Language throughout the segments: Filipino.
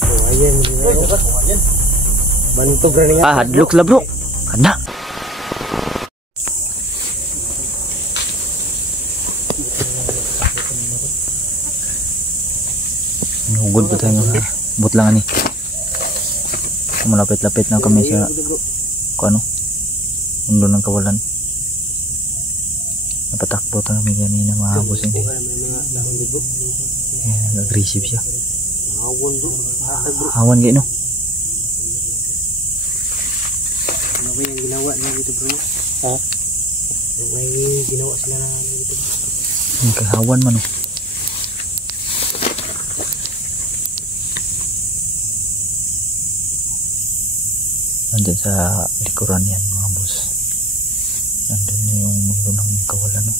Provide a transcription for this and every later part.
Ayan, bantog rin nga. Hadlok la bro. Ana. Nugod pa tayo mga butlangan ni. Malapit-lapit na kami sa ano? Mundo ng kawalan. Napatakbo tayo kami ganina mga boss hindi. Nag-aggressive siya. Hawan kayo no? Ano ba yung ginawa niya dito bro? Ha? May ginawa sila na dito. Hawan man no? Nandun sa likuran yan mga boss. Nandun na yung mundo ng kawalan no?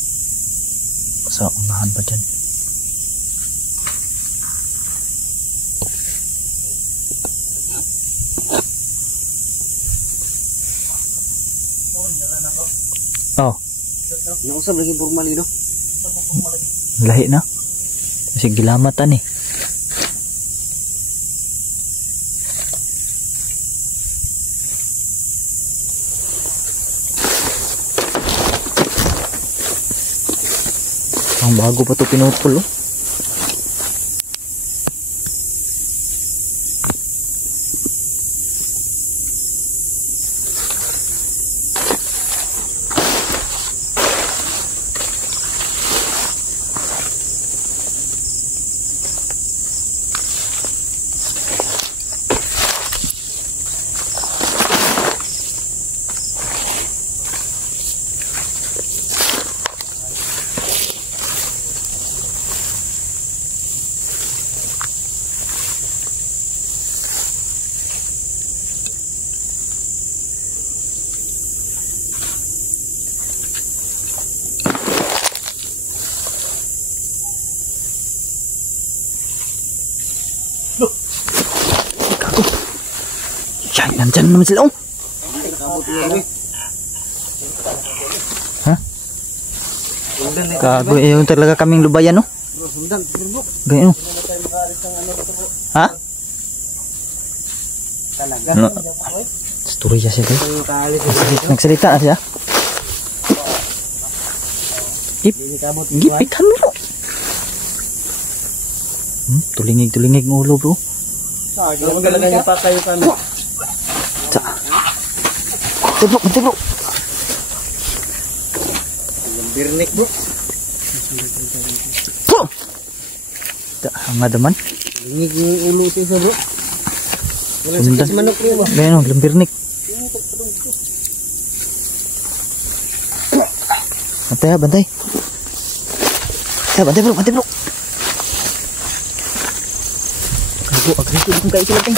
Sa unahan pa dyan. Oh. Nausap lagi formal ito. Lahi na. Kasi gilamatan eh. Ang bago pa to pinutol oh. Nandyan naman sila oh. Ha? Kago yung talaga kaming lubayan no? Ganyan oh. Ha? Ano? Storya siya kayo. Nagsalita na siya. Gipitan mo bro. Tulingig ng ulo bro. Magalaga niya pa kayo kami. Bantay bro. Birnik bro. Bro. Ang adaman. Lingig yung ulo siya bro. Wala sa kasi manok niyo ba? Ganyan o, lambirnik. Bantay ha, bantay. Bantay bro. Kago, agresif kung kayo sila ting.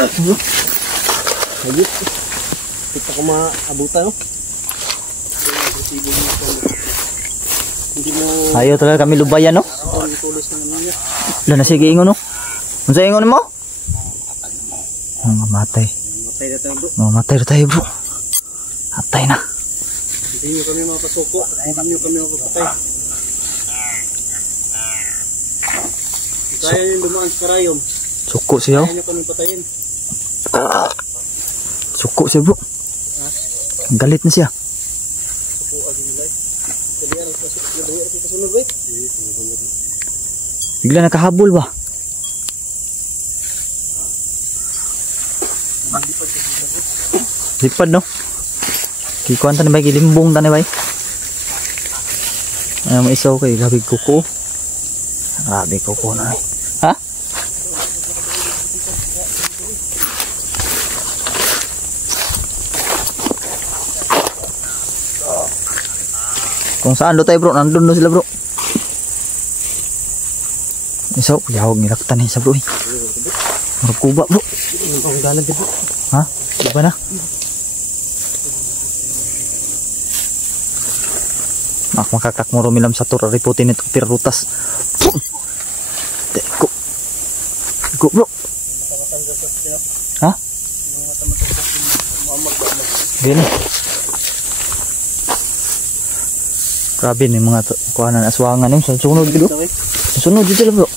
Ayun. Kita ko maabutan no. Hindi mo Ayaw talaga kami lubayan no. tulos na niya. Wala na sige ingon no. Unsa ingon mo? Mamatay. Matay na tayo bro. Mamatay na tayo bro. Atay na. Hindi nyo kami mapasuko. Hindi nyo kami mapapatay. Kaya yung dumaan sa karayom. Suko siya. Kaya nyo kami patayin. Suko siya bro. Galit na siya. Suko agad nila. Kalian ang kasunod ba? Bigla nakahabol ba? Lipad no? Kikuan tani bay, gilimbong tani bay. Ano mo isaw kay grabe kuko. Grabe kuko na. Ha? Kung saan do tayo bro, nandun do sila bro. Isaw, yawag nilaktan sa bro. Markuba bro. Ang dalan din bro. Ha? Di ba na? Makakak mo rumilam sa tura riputin ito pirutas. Go bro. Ha? Gini. Grabe ni mga kuhanan aswangan yung sunod gitu. Sunod dito bro.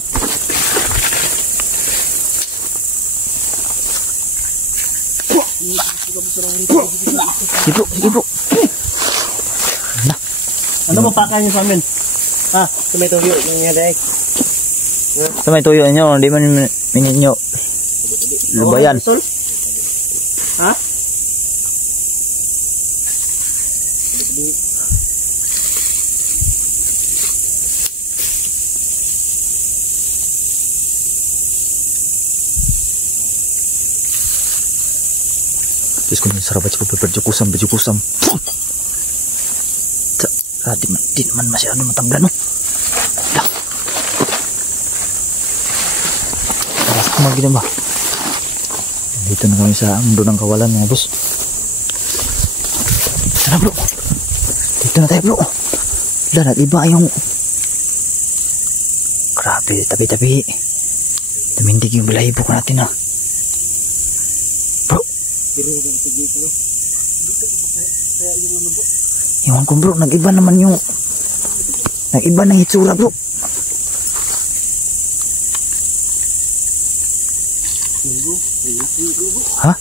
Sige bro, sige bro. Na. Ano mo paka niyo sa amin? Ha, may tuyo niya dai. Sa may tuyo nyo, hindi man mingin nyo. Lubayan. Ha? Diyos ko, sarap aja ko berjukusam. Di naman masyado matabla, no? Dah. Taras ko magina ba? Dito na kami sa mundo ng kawalan, mga boss. Tara bro. Dito na tayo bro. Wala, nag-iba yung... Grabe, tabi-tabi. Tumindig yung balahibo ko natin, ha. Bro. Iwan ko bro, nag-iba naman yung... Nag-iba ng hitsura bro. Ha?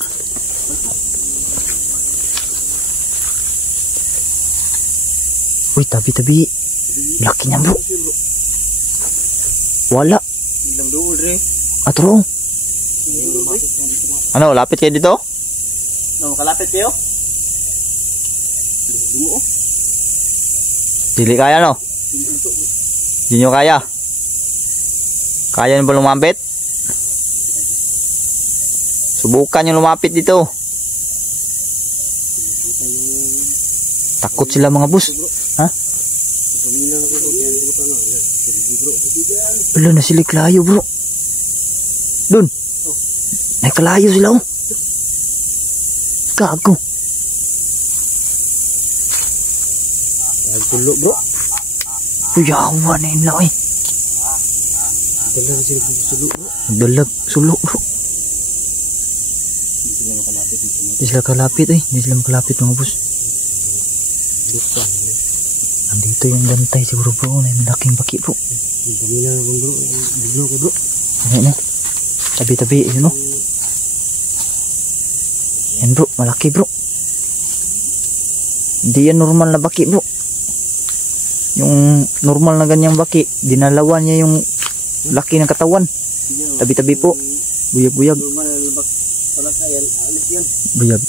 Uy, tabi-tabi. Laki niyan bro. Wala. Ilang dool re. Atro. Ano, lapit kayo dito? No, kalapit kayo? Dimo. Dili kaya no? Di nyo kaya? Kaya nyo ba lumapit? Subukan nyo lumapit dito. Takot sila mga boss. Ha? Wala na sila kalayo bro. Dun. Nakalayo sila oh. Gago. Nagtulo bro. Kuyawa na yun lang eh. Dalag sila sulo bro. Dalag sulo bro. Hindi sila kalapit eh. Hindi sila makalapit mga boss. Andito yung bantay siguro bro. May malaking baki bro. Yung pamila na bro. Biglo ko bro. Ano na? Tabi-tabi yun no? Yan bro. Malaki bro. Hindi yan normal na baki bro. Yung normal na ganyang baki, dinalawan niya yung laki ng katawan. Tabi-tabi po. Buyag-buyag. Buyag.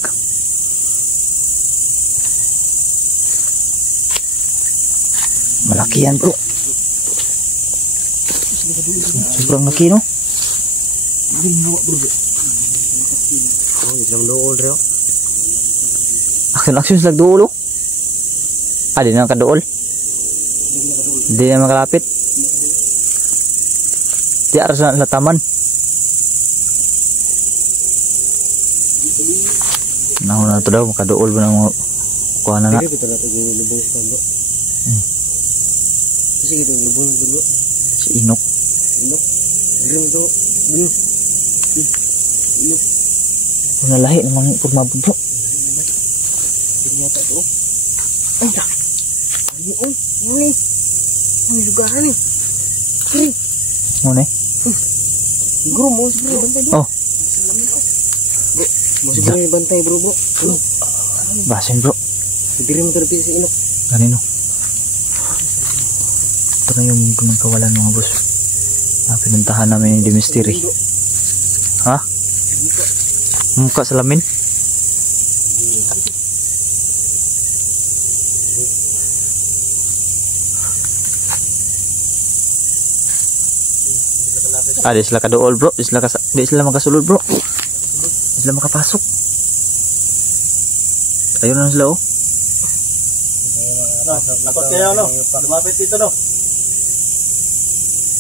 Malaki yan bro. Sobrang laki no? Oh, isang dool rin. Action sila dulo. Di na kaduol. Di na makalapit. Di aras na lataman. Nahon na ito daw, makaduol ba na mga kuha na na. Sige, kita natin yung lubong sa bro. Sige, kita yung lubong na bro. Si Inok. Inok? Grim to. Grim. Inok. Kung nalahi naman purmabod bro. Ternyata to. Ay, dah. Ay, oh. Ini. Ang lugar ni. Grim. Ano eh? Grum, oh. Bro, bantay bro. Oh. Bro, masih bro yung bantay bro bro. Ano? Basin bro. Diri mo terpilih si Inok. Kanino? Ito na yung mundo ng kawalan mga boss. Pinuntahan namin yung The Mystery. Ha? Muka salamin? Di sila kadool bro. Di sila makasulod bro. Di sila makapasok. Ayun na sila oh. Lakot kayo no? Lumapit dito no?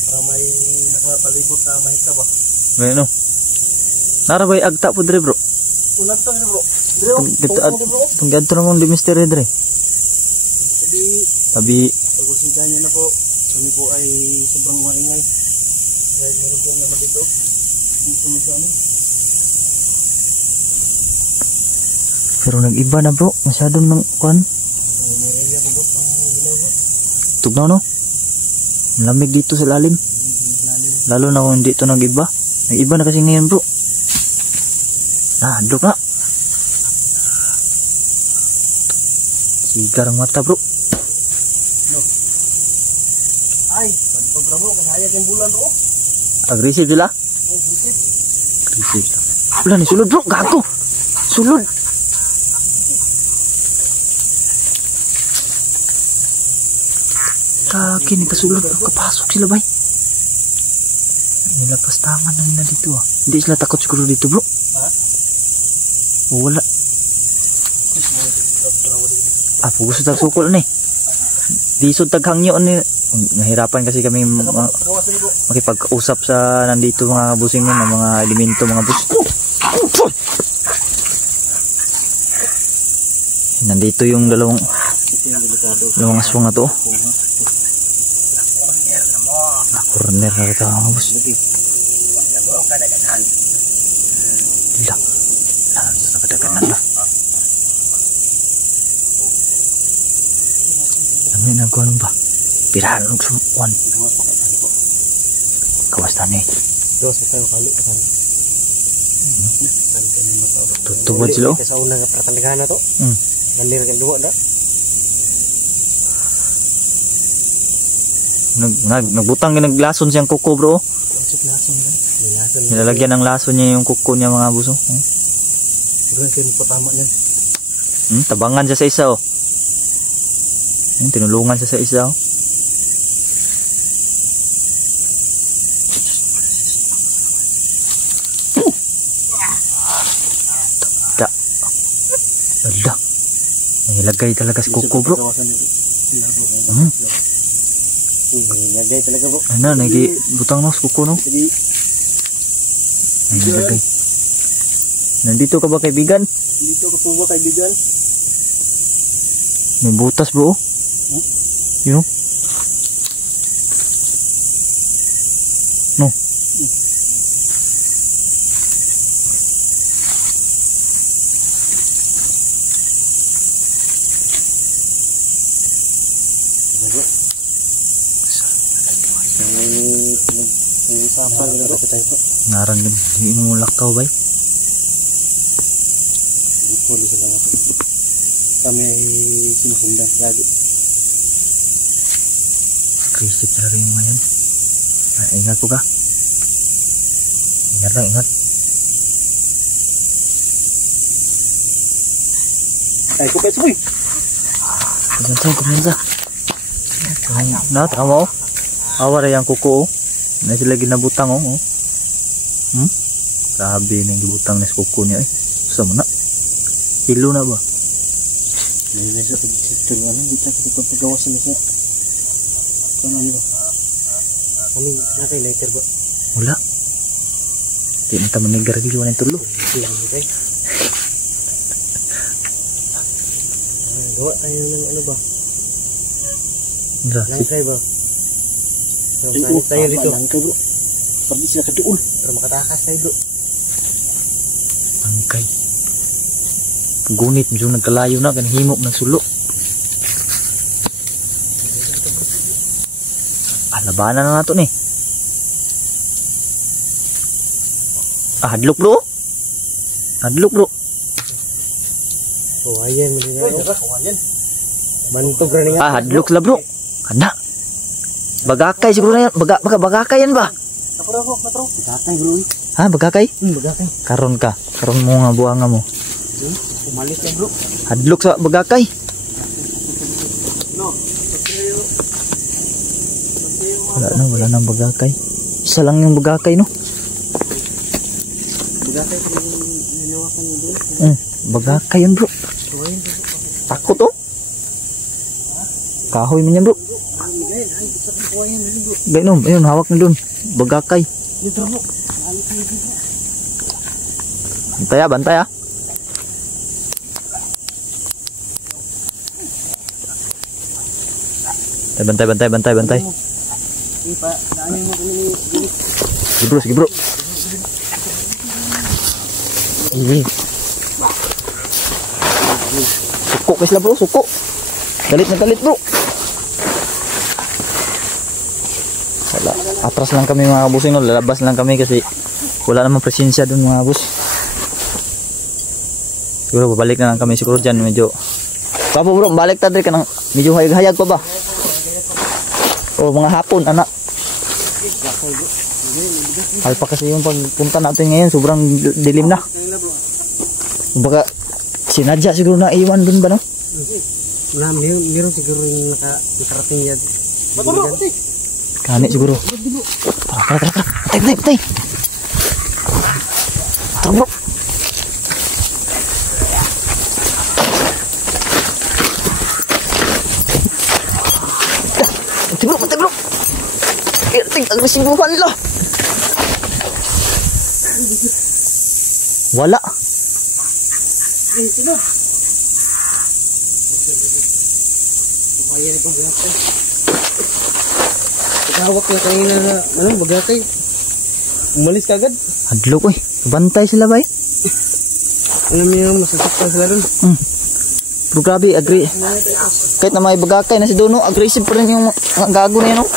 Para may nakapalibot na mahita ba? May ano? Narabay agta po dre bro. Unang to bro. Dre oh. Tunggad to namang The Mystery dre. Tabi. Pag-usinta niyo na po. Kami po ay sobrang maingay. Dahil meron po naman dito. Dito na sa amin. Pero nag-iba na bro. Masyadong ng kuhan. Tugnaw no? Malamig dito sa lalim. Lalo na kung dito nag-iba. Nag-iba na kasi ngayon bro. Nadok na. Sigar ang mata bro. Ay, panto bro, kasaya yung bulan bro. Agresif sila. Oh, bukit. Agresif sila. Wala ni sulod bro, gago. Sulod. Kaki ni kasulod bro, kapasok sila bay. Nilapas tangan na nila dito ah. Hindi sila takot siguro dito bro. Ha? O wala. Gusto tag sukol ni. Disod taghangyo ni. Nahirapan kasi kami makipag-usap sa nandito mga busing ng mga elemento mga bus. Nandito yung dalawang aswang na to. Corner na ito mga bus. Dila. Nakadaganan na. Ano yung nagawa ba? Pirahan ng suwan. Kawas tani. Dos tayo kali kan. Tutubad sila. Sa una nga pratandagahan na to. Gandir kan duwa da. Nagbutang naglason siyang kuko bro. Lason na. Nilalagyan ng lason niya yung kuko niya mga buso. Ganun kayo magpatama niyan. Tabangan siya sa isa oh. Tinulungan siya sa isa oh. Ala. Nilagay talaga si kuko bro. Nilagay talaga bro. Ano, butang no, kuko no? Nilagay. Nandito ka ba kaibigan? Dito ka po ba kaibigan? May butas bro. You know? No. Ngarang din, hindi mo lakaw ba? Puli sa lawa. Kami ay sinusundan lagi. Krisip talaga yung mga yan. Ingat po ka. Ingat lang, ingat. Ay, kupet boy. Kumansa. Na, tama oh. Awara yung kuko oh. Na sila ginabutang oh. Grabe na yung gibutang na sa kuko niya eh. Saan mo na? Hilo na ba? May nasa pag-sector ano, kita kita paggawasan na siya. Ano ba? Kami natin lighter ba? Wala. Di na taman naggaragiliwan ng tulo. Lang ito eh. Gawa tayo ng ano ba? Langkay ba? Langkay tayo dito. Langkay bro. Pagdi sila katuol. Para makatakas tayo bro. Langkay. Gunit medyo nagkalayo na kan himok ng sulo. Labanan na nato ni. Hadlok bro. Hadlok bro. Kawayan mo niya. Kawayan. Mantog ra niya. Hadlok la bro. Kana. Bagakay siguro na yan. Bagakay yan ba? Ako bro, matro. Bagakay bro. Ha, bagakay? Bagakay. Karon ka. Karon mo nga buanga mo. Umalis na bro. Hadlok sa bagakay. No. Wala nang bagakay. Isa lang yung bagakay no. Bagakay kung ninawakan mo doon. Bagakay yun bro. Takot oh. Kahoy man yan bro. Gainom, ayun hawak na doon. Bagakay. Bantay ah. Bantay. Sige bro. Suko guys lah bro, suko. Galit bro. Wala, atras lang kami mga busing no, lalabas lang kami kasi wala namang presensya dun mga bus. Siguro babalik na lang kami siguro dyan, medyo Papa bro, balik ta diri kanang medyo hayag-hayag pa ba? O mga hapon anak. Alpa kasi yung pagpunta natin ngayon, sobrang dilim na. Baka sinadya siguro na iwan dun ba no? Meron siguro yung nakarating yan. Kani siguro. Tara. Tay. Tara bro. Mati bro. Tingnan ang masibuhan nila. Wala. Pagkawak na kanina na bagakay. Umalis ka agad. Hadlo ko eh. Bantay sila ba eh? Alam niyo yung masasaktan sila rin. Pero grabe, kahit na may bagakay na si Dono, aggressive pa rin yung mga gago na yun, no?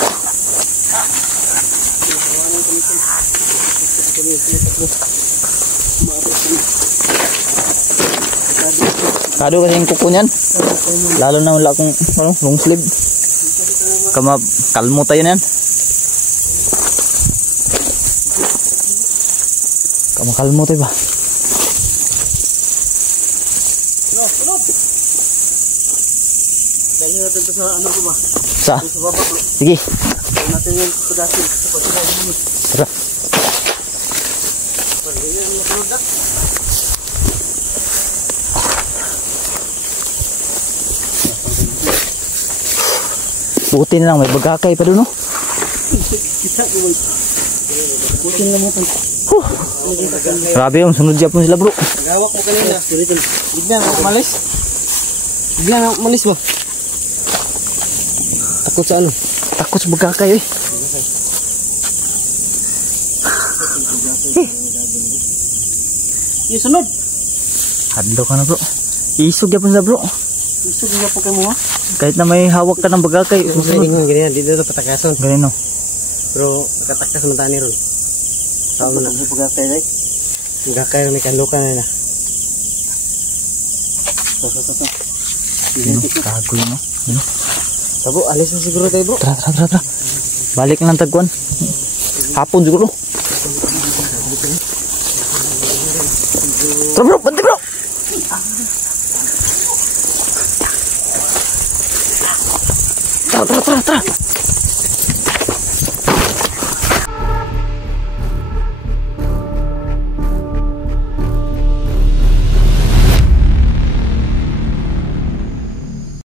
Kado kasi yung kuko niyan. Lalo na wala akong long sleeve. Kalmo tayo na yan. Kalmo tayo ba? Dali natin ito sa ano ko ba? Sa baba ko. Sige. Dali natin yung pedasin sa pagkakas. Tara. Buti na lang, may bagakay pa doon, no? Buti na mo ito. Grabe yung sunod dyan po sila, bro. Nagawak mo kanina. Bigyan ako umalis. Bigyan ako umalis mo. Takot sa ano? Takot sa bagakay, eh. Yung sunod. Hadlo ka na, bro. Isog yan po sila, bro. Isog na po kayo mo, ha? Kahit na may hawak ka ng bagakay, susunod. Ganyan, dito ito patakason. Ganyan, no? Pero nakatakas naman tayo ni Ron. Tao mo na. Ang pagkakay na pagkakay na may kanlukan na na. Gago yun, no? Tabo, alis na siguro tayo, bro. Tara. Balik na ng tagwan. Hapon siguro. Tara, bro. Banti, bro. Tara.